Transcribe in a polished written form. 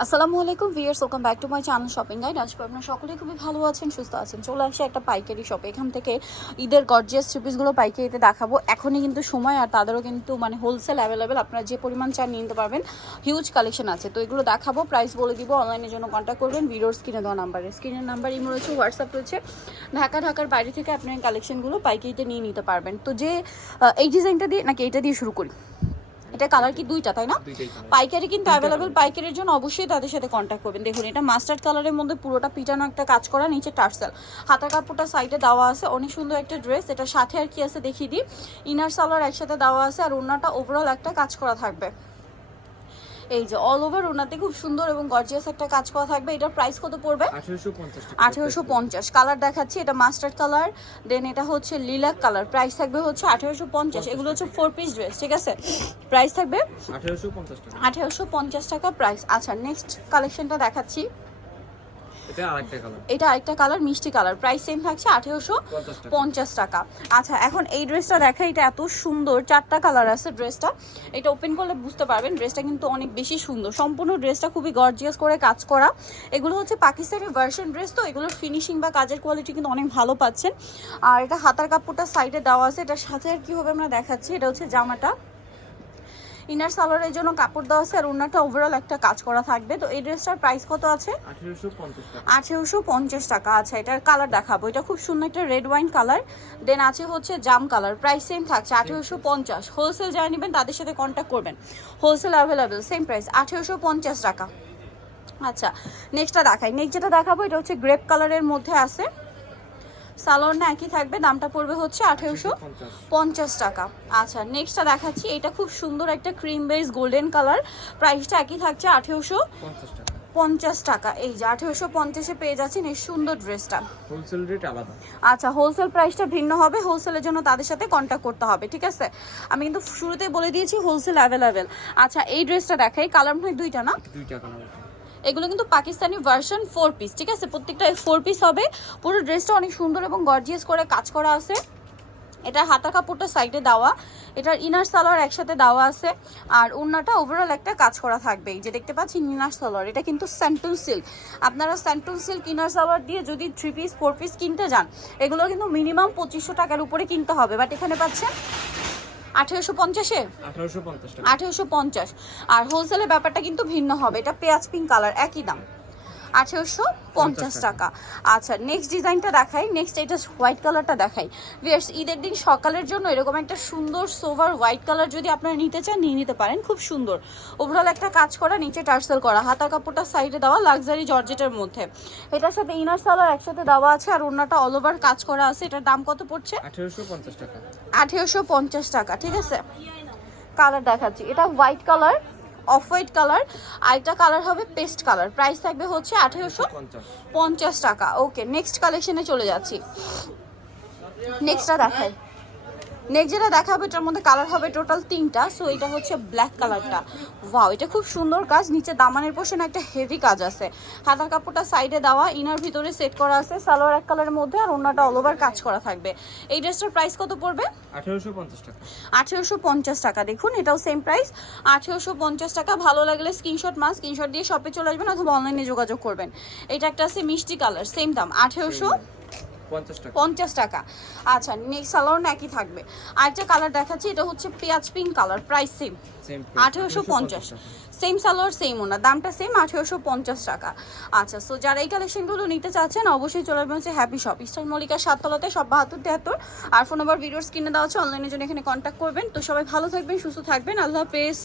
আসসালামু আলাইকুম viewers, welcome back to my channel shopping guide. আজকে আপনারা সকলেই খুবই ভালো আছেন, সুস্থ আছেন। চলে আসে একটা পাইকারি শপ। এখান থেকে ঈদের গর্জিয়াস থ্রি পিসগুলো পাইকারিতে দেখাবো। এখনই কিন্তু সময়, আর তাদেরও কিন্তু হোলসেল অ্যাভেলেবেল। আপনারা যে পরিমাণ চান নিয়ে নিতে পারবেন। হিউজ কালেকশন আছে, তো এগুলো দেখাবো, প্রাইস বলে দিব। অনলাইনের জন্য কন্ট্যাক্ট করবেন ভিডিওর স্ক্রিনে দেওয়া নাম্বারে। স্ক্রিনের নাম্বার ইমো রয়েছে, হোয়াটসঅ্যাপ রয়েছে। ঢাকার বাইরে থেকে আপনার কালেকশনগুলো পাইকারিতে নিয়ে নিতে পারবেন। তো যে এই ডিজাইনটা দিয়ে নাকি এটা দিয়ে শুরু করি? এটা কালার কি দুইটা, তাই না? পাইকারি কিন্তু অ্যাভেলেবেল। পাইকারির জন্য অবশ্যই তাদের সাথে কন্ট্যাক্ট করবেন। দেখুন, এটা মাস্টার্ড কালারের মধ্যে পুরোটা পিটানো একটা কাজ করা, নিচে টার্সেল, হাতার কাপড়টা সাইডে দেওয়া আছে। অনেক সুন্দর একটা ড্রেস। এটার সাথে আর কি আছে দেখিয়ে দিই। ইনার সালোয়ার একসাথে দেওয়া আছে, আর ওড়নাটা ওভারঅল একটা কাজ করা থাকবে। এই যে অল ওভার ওনাতে খুব সুন্দর এবং গর্জিয়াস একটা কাজ করা থাকবে। এটার প্রাইস কত পড়বে? 1850। কালার দেখাচ্ছি, এটা মাস্টার্ড কালার, দেন এটা হচ্ছে লিলাক কালার। প্রাইস থাকবে হচ্ছে 1850। এগুলো হচ্ছে 4 পিস ড্রেস, ঠিক আছে? প্রাইস থাকবে 1850 টাকা প্রাইস। আচ্ছা, নেক্সট কালেকশনটা দেখাচ্ছি। এটা আরেকটা কালার, মিষ্টি কালার। প্রাইস সেম থাকছে 1850 টাকা। আচ্ছা, এখন এই ড্রেসটা দেখা, এটা এত সুন্দর, 4টা কালার আছে ড্রেসটা। এটা ওপেন করলে বুঝতে পারবেন ড্রেসটা কিন্তু অনেক বেশি সুন্দর। সম্পূর্ণ ড্রেসটা খুবই গর্জিয়াস করে কাজ করা। এগুলো হচ্ছে পাকিস্তানি ভার্সন ড্রেস, তো এগুলোর ফিনিশিং বা কাজের কোয়ালিটি কিন্তু অনেক ভালো পাচ্ছেন। আর এটা হাতার কাপড়টা সাইডে দেওয়া আছে। এটার সাথে আর কি হবে আমরা দেখাচ্ছি। এটা হচ্ছে জামাটা, ইনার সালোয়ারের জন্য কাপড় দেওয়া আছে, আর ওড়নাটা ওভারঅল একটা কাজ করা থাকবে। তো এই ড্রেসটার প্রাইস কত আছে? 1850 টাকা। আচ্ছা, এটার কালার দেখাবো। এটা খুব সুন্দর একটা রেড ওয়াইন কালার, দেন আছে হচ্ছে জাম কালার। প্রাইস সেম থাকছে 1850। হোলসেল যারা নেবেন তাদের সাথে কন্ট্যাক্ট করবেন, হোলসেল অ্যাভেলেবেল, সেম প্রাইস 1850 টাকা। আচ্ছা, নেক্সটটা দেখাই। নেক্সট যেটা দেখাবো এটা হচ্ছে গ্রেপ কালারের মধ্যে আছে। সালোয়ার না একই থাকবে, দামটা পড়বে হচ্ছে 1850 টাকা। আচ্ছা, নেক্সটটা দেখাচ্ছি। এটা খুব সুন্দর একটা ক্রিম বেস গোল্ডেন কালার। প্রাইসটা একই থাকছে 1850 টাকা। এই যে 1850-এ পেয়ে যাচ্ছেন এই সুন্দর ড্রেসটা। হোলসেল রেট আলাদা। আচ্ছা, হোলসেল প্রাইসটা ভিন্ন হবে। হোলসেলের জন্য তাদের সাথে কন্ট্যাক্ট করতে হবে, ঠিক আছে? আমি কিন্তু শুরুতেই বলে দিয়েছি হোলসেল অ্যাভেলেবেল। আচ্ছা, এই ড্রেসটা দেখাই। কালার মনে হয় দুইটা না? দুইটা কালার। এগুলো কিন্তু পাকিস্তানি ভার্সন 4 পিস, ঠিক আছে? প্রত্যেকটা 4 পিস হবে। পুরো ড্রেসটা অনেক সুন্দর এবং গর্জিয়াস করে কাজ করা আছে। এটার হাতা কাপড়টা সাইডে দেওয়া, এটার ইনার সালোয়ার একসাথে দেওয়া আছে, আর ওড়নাটা ওভারঅল একটা কাজ করা থাকবে। এই যে দেখতে পাচ্ছেন ইনার সালোয়ার, এটা কিন্তু স্যান্টুন সিল্ক। আপনারা স্যান্টুন সিল্ক ইনার সালোয়ার দিয়ে যদি 3 পিস 4 পিস কিনতে যান, এগুলো কিন্তু মিনিমাম 2500 টাকার উপরে কিনতে হবে। বাট এখানে পাচ্ছেন 1850-এ 1850। আর হোলসেলের ব্যাপারটা কিন্তু ভিন্ন হবে। এটা পেঁয়াজ পিঙ্ক কালার, একই দাম 1850 টাকা। আচ্ছা, নেক্সট ডিজাইনটা দেখাই। নেক্সট এটা হোয়াইট কালারটা দেখাই। ভিউয়ার্স, ঈদের দিন সকালের জন্য এরকম একটা সুন্দর সোভার হোয়াইট কালার যদি আপনারা নিতে চান নিয়ে নিতে পারেন। খুব সুন্দর ওভারঅল একটা কাজ করা, নিচে টার্সেল করা, হাতার কাপড়টা সাইডে দেওয়া, লাক্সারি জর্জেটের মধ্যে। এটার সাথে ইনার সালোয়ার একসাথে দেওয়া আছে, আর ওড়নাটা অল ওভার কাজ করা আছে। এটার দাম কত পড়ছে? 1850 টাকা। 1850 টাকা, ঠিক আছে? কালার দেখাচ্ছি। এটা white colour, off white colour, আর একটা কালার হবে পেস্ট কালার। প্রাইস থাকবে হচ্ছে 1850 টাকা। ওকে, নেক্সট কালেকশনে চলে যাচ্ছি। নেক্সটটা দেখাই। নেক্সট যেটা দেখাবো এটার মধ্যে কালার হবে টোটাল 3টা। সো এটা হচ্ছে ব্ল্যাক কালারটা। ওয়াও, এটা খুব সুন্দর কাজ। নিচে দামানের পোর্শনে একটা হেভি কাজ আছে। হাতার কাপড়টা সাইডে দেওয়া, ইনার ভিতরে সেট করা আছে, সালোয়ার এক কালারের মধ্যে, আর ওড়নাটা অল ওভার কাজ করা থাকবে। এই ড্রেসটার প্রাইস কত পড়বে? 1850 টাকা। 1850 টাকা। দেখুন, এটাও সেম প্রাইস 1850 টাকা। ভালো লাগলে স্ক্রিনশট স্ক্রিনশট দিয়ে শপে চলে আসবেন অথবা অনলাইনে যোগাযোগ করবেন। এটা একটা আছে মিষ্টি কালার, সেম দাম 1850 টাকা। আচ্ছা, নেক্সট সালোয়ার একই থাকবে। আরেকটা কালার দেখাচ্ছি। এটা হচ্ছে পেঁয়াজ pink colour. Price same 1850। Same salwar same ওনা, দামটা সেম 1850 টাকা। আচ্ছা, সো যারা এই কালেকশনগুলো নিতে চাচ্ছেন অবশ্যই চলে আসবেন হচ্ছে হ্যাপি শপ, ইস্টার্ন মল্লিকার 7তলাতে, সব 7273। আর ফোন নাম্বার ভিডিওর স্ক্রিনে দেওয়া আছে, অনলাইনের জন্য এখানে কন্ট্যাক্ট করবেন। তো সবাই ভালো থাকবেন, সুস্থ থাকবেন, আল্লাহ হাফেজ।